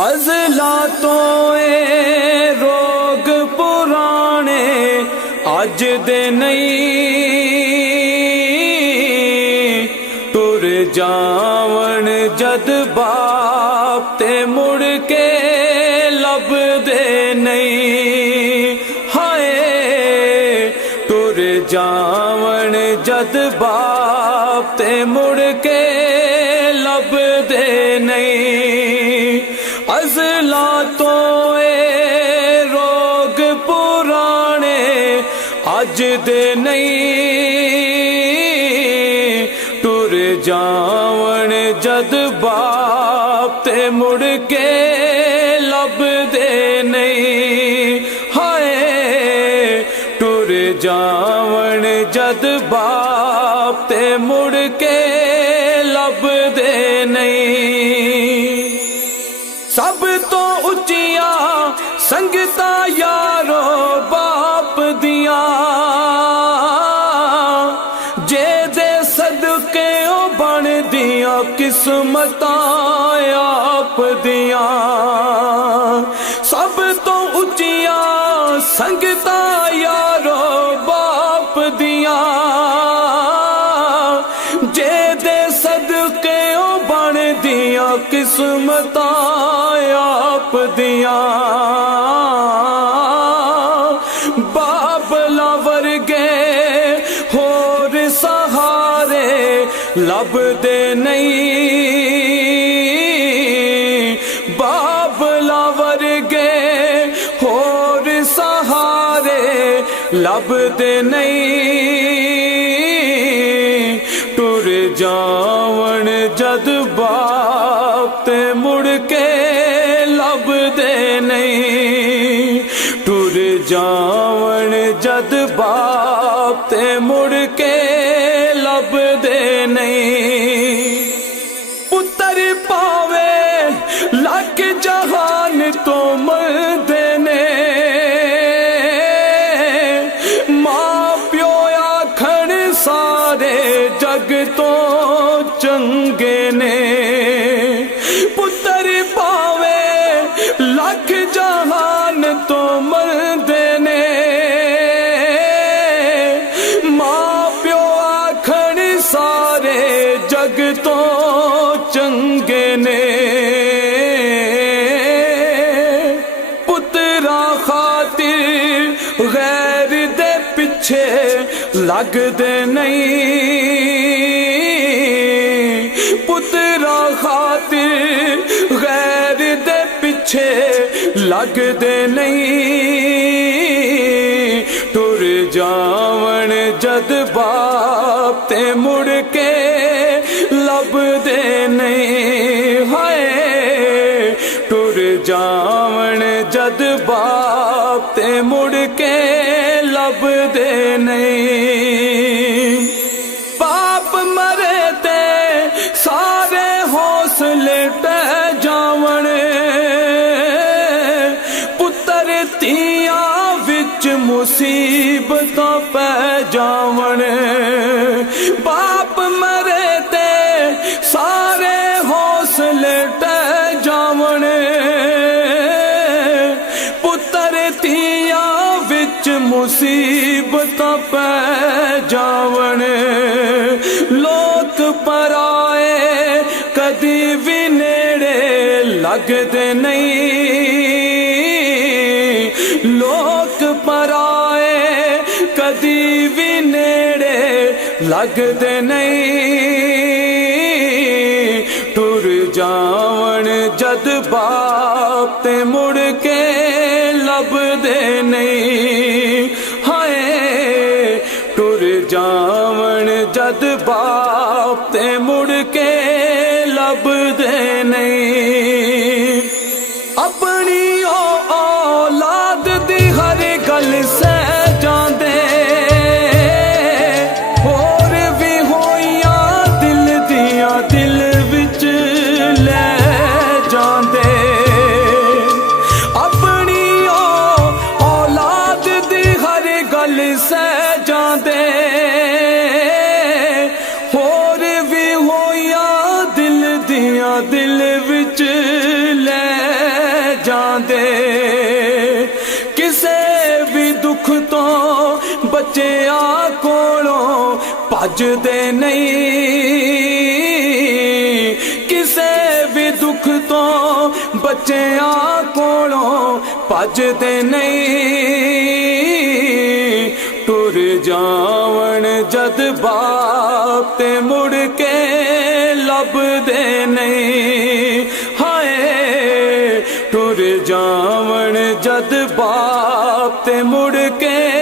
अज़ला तो ए रोग पुराने अज दे नहीं, टुर जावन जद बाप ते मुड़ के लब दे नहीं। हाय टुर जावन जद बाप ते मुड़ के लब दे नहीं। अज़ला तो ए रोग पुराने अज दे नहीं, टुर जावन जद बाप ते मुड़ के लब दे नहीं। हाय टुर जावन जद बाप ते मुड़ के लब दे नहीं। सब तो उचिया संगता यारो बाप दिया, जे दे सदके ओ बन दिया किस्मतां आप दिया। सब तो उचिया संगता यारो बाप दिया, जे दे सदके ओ बन दिया किस्मतां आप दिया। बाबला वर्गे होर सहारे लब दे नहीं, बाबला वर्गे होर सहारे लब दे नहीं। टुर जावन जद बाप ते मुड़ के लब दे नहीं। टुर जावन जद बाप ते मुड़ के लब दे नहीं। पुत्र पावे लख जहान तो मरदे ने, मां प्यो आखण सारे जग तो चंगे ने। पुत्र पावे लख जहान तो मरदे ने, मां प्यो आखण सारे जग तो चंगे ने। पुत्रा खातिर गैर दे पिछे लगदे नहीं, पुत्रा खातिर गैर दे पिछे लगदे नहीं। टुर जावन जद बाप ते मुड़ के लब दे नहीं। हाय टुर जावन जद बाप ते मुड़ के लब दे नहीं। बाप मरे ते सारे हौसले टह जावन, पुत्र तिया विच मुसीबतां पै जावन। बाप मरे ते सारे हौसले टह जावन, पुत्र तिया विच मुसीबतां पै जावन। लोक पराए कदी भी नेड़े लगदे नहीं, लोक पराए कदी भी नेड़े लगदे नहीं। टुर जावन जद बाप ते मुड़ के लब दे नहीं। हाय टुर जावन जद बाप ते मुड़ के लब दे नहीं। अपनी औलाद दी हर गल सह जांदे, होर भी होइयां दिल दियां दिल विच ले जांदे। अपनी औलाद दी हर गल सह जांदे, होर भी होइयां दिल दियां दिल विच ले ਭੱਜਦੇ ਨਹੀਂ ਕਿਸੇ ਵੀ ਦੁੱਖ ਤੋਂ ਬੱਚਿਆਂ ਕੋਲੋਂ ਭੱਜਦੇ ਨਹੀਂ ਟੁਰ ਜਾਵਣ ਜਦ ਬਾਪ ਤੇ ਮੁੜ ਕੇ ਲੱਭਦੇ ਨਹੀਂ ਹਾਏ ਟੁਰ ਜਾਵਣ ਜਦ ਬਾਪ ਤੇ ਮੁੜ ਕੇ